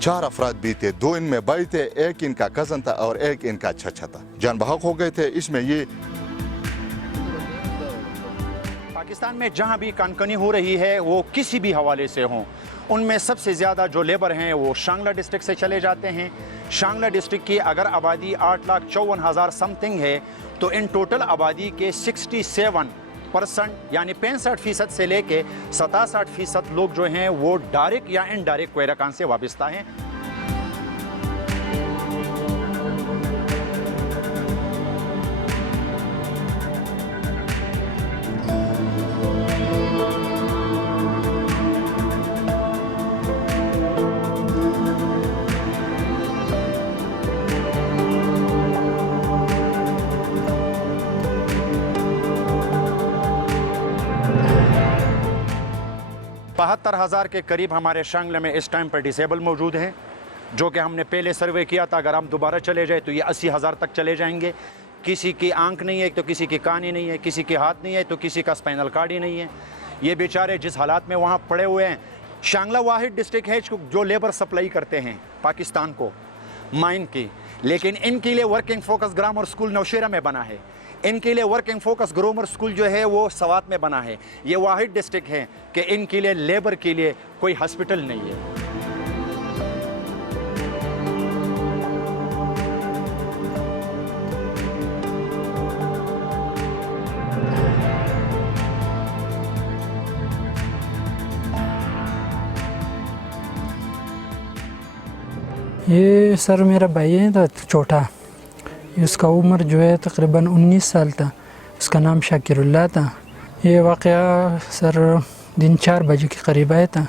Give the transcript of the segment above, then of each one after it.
4 अफराद भी थे, 2 इनमें भाई थे, एक इनका कज़न था और एक इनका चचा था। जान बहक हो गए थे। इसमें ये पाकिस्तान में जहाँ भी कनकनी हो रही है वो किसी भी हवाले से हों, उनमें सबसे ज़्यादा जो लेबर हैं वो शांगला डिस्ट्रिक्ट से चले जाते हैं। शांगला डिस्ट्रिक्ट की अगर आबादी 8,54,000 समथिंग है तो इन टोटल आबादी के 67% यानी 65% से लेके 67% लोग जो हैं वो डायरेक्ट या इनडायरेक्ट कोयरा खान से वाबस्ता हैं। बहत्तर हज़ार के करीब हमारे शांगला में इस टाइम पर डिसेबल मौजूद हैं, जो कि हमने पहले सर्वे किया था। अगर हम दोबारा चले जाए तो ये 80,000 तक चले जाएंगे। किसी की आंख नहीं है तो किसी की कान ही नहीं है, किसी के हाथ नहीं है तो किसी का स्पाइनल कार्ड ही नहीं है। ये बेचारे जिस हालात में वहाँ पड़े हुए हैं। शांगला वाहिद डिस्ट्रिक्ट है जो लेबर सप्लाई करते हैं पाकिस्तान को माइन की, लेकिन इनके लिए working focus grammar school Nowshera में बना है, इनके लिए वर्किंग फोकस ग्रामर स्कूल जो है वो सवात में बना है। ये वाहिद डिस्ट्रिक्ट है कि इनके लिए लेबर के लिए कोई हॉस्पिटल नहीं है। ये सर मेरा भाई है तो छोटा, उसका उम्र जो है तकरीबन 19 साल था। उसका नाम शाकिरुल्लाह था। ये वाक़या सर दिन 4 बजे के करीब आया था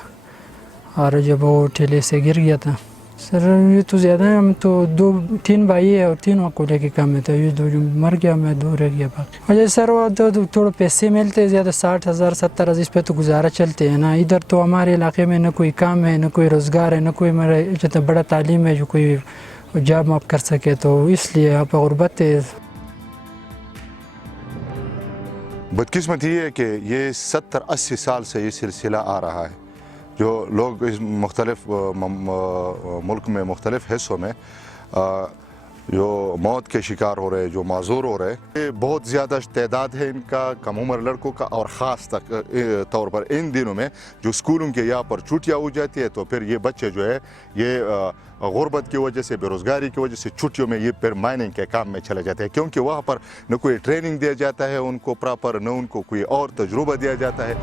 और जब वो ठेले से गिर गया था। सर ये तो ज़्यादा है, हम तो 2-3 भाई है और 3 अकेले के काम में था। ये 2 जो मर गया, मैं 2 रह गया बाकी। वजह सर वो तो थोड़े पैसे मिलते ज़्यादा, 60,000 70,000 इस पर तो गुजारा चलते हैं ना। इधर तो हमारे इलाके में न कोई काम है, न कोई रोज़गार है, न कोई मेरा जितना बड़ा तालीम है जो कोई जॉब आप कर सके, तो इसलिए आप गुर्बत है। बदकिस्मती है कि ये 70-80 साल से ये सिलसिला आ रहा है। जो लोग इस मुख्तलिफ मुल्क में मुख्तलिफ हिस्सों में जो मौत के शिकार हो रहे, जो माजूर हो रहे, ये बहुत ज़्यादा तादाद है इनका, कम उम्र लड़कों का। और ख़ास तौर पर इन दिनों में जो स्कूलों के यहाँ पर छुट्टियाँ हो जाती है तो फिर ये बच्चे जो है ये गुर्बत की वजह से, बेरोज़गारी की वजह से छुट्टियों में ये फिर माइनिंग के काम में चले जाते हैं, क्योंकि वहाँ पर न कोई ट्रेनिंग दिया जाता है उनको प्रॉपर, न उनको कोई और तजुर्बा दिया जाता है।